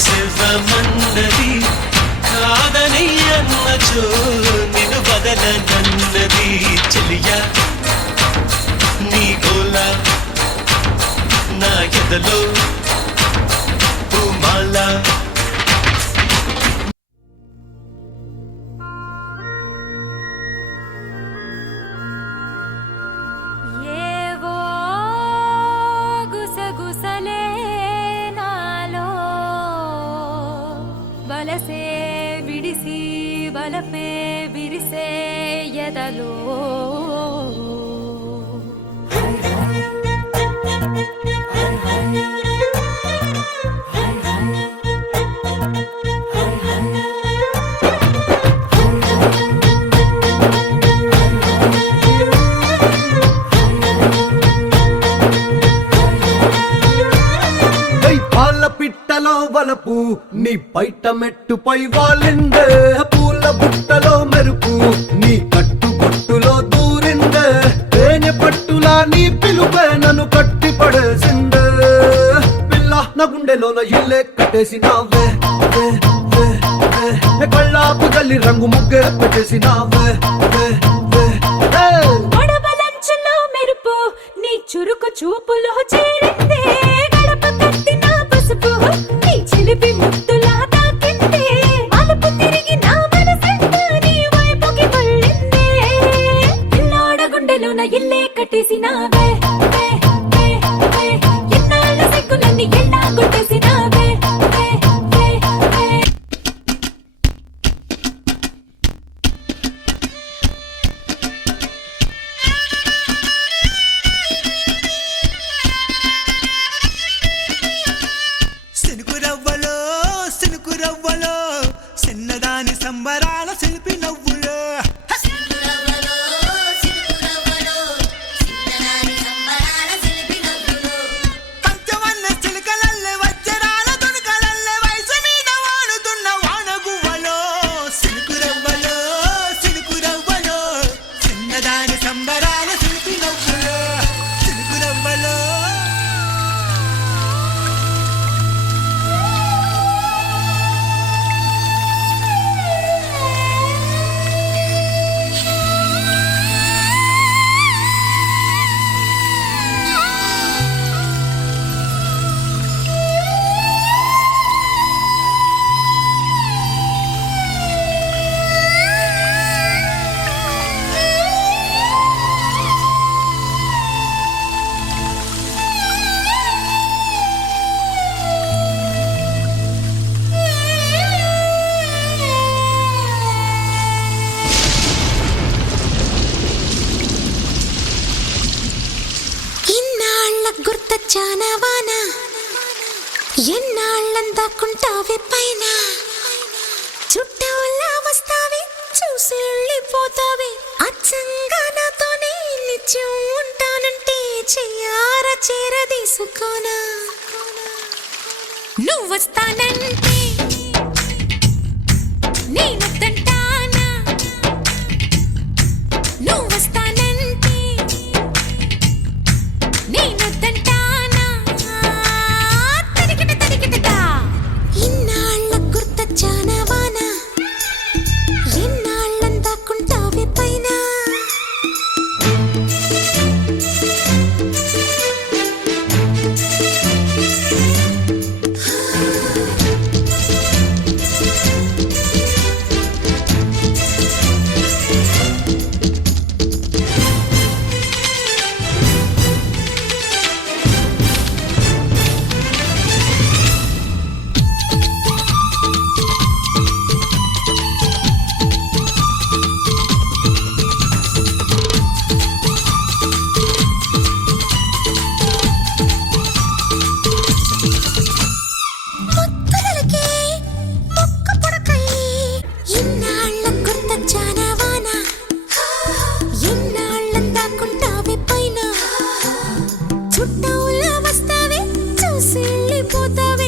మనసివ్వమన్నది కాదని అన్నచో నిన్ను వదలనన్నది చెలియా నీ గోల నా ఎదలో పూమాల బలసే విడిసి బలపే విరిసే ఎదలో పిట్టలో వలపు నీ బయట మెట్టుపై వాలిందే పూల బుట్టలో మెరుపు నీ కట్టు బొట్టులో దూరిందే తేనె పట్టులా నీ పిలుపే నన్ను కట్టి పడేసిందే పిల్ల నా గుండెలోన ఇల్లే కట్టేసినావే కళ్ళాపు గల్లి రంగు ముగ్గే పెట్టేసినావే మెరుపు నీ చురుకు చూపులో చేరిందే గడప కట్టిన పసుపు నీ చిలిపి ముద్దులా తాకిందే మలుపు తిరిగి నా మనసంతా నీ వైపుకి మళ్ళిందే పిల్లోడ గుండెలోన ఇల్లే కట్టేసినావే ఎన్నాళ్ళ సిగ్గులన్నీ ఎల్లా కొట్టేసినావే చిన్నదాని సంబరాల శిల్పి నవ్వులో పంచవన్న చిలుకలల్లే వజ్రాల దునుకలల్లే వయసు మీద వాడుతున్న వానగువ్వలో సిలుకురవ్వలో చిన్నదాని సంబరాల శిల్పి నవ్వులో సిలుకురవ్వలో గుర్తొచ్చానవానా ఎన్నాళ్ళందాకుంటావే పైన చుట్టూలా వస్తావే చూసి వెళ్ళిపోతావే అచ్చంగా నాతోనే నిత్యం ఉంటానంటే చెయ్యార చేరదీసుకోనా నువ్వు వస్తానంటే నేనొద్దంటానా నువ్వు వస్తానంటే నేనొద్దంటానా తరికిట ఇన్నాళ్ళ గుర్తొచ్చానవానా ఎన్నాళ్ళందాకుంటావే పైన చుట్టూలా వస్తావే చూసి వెళ్ళిపోతావే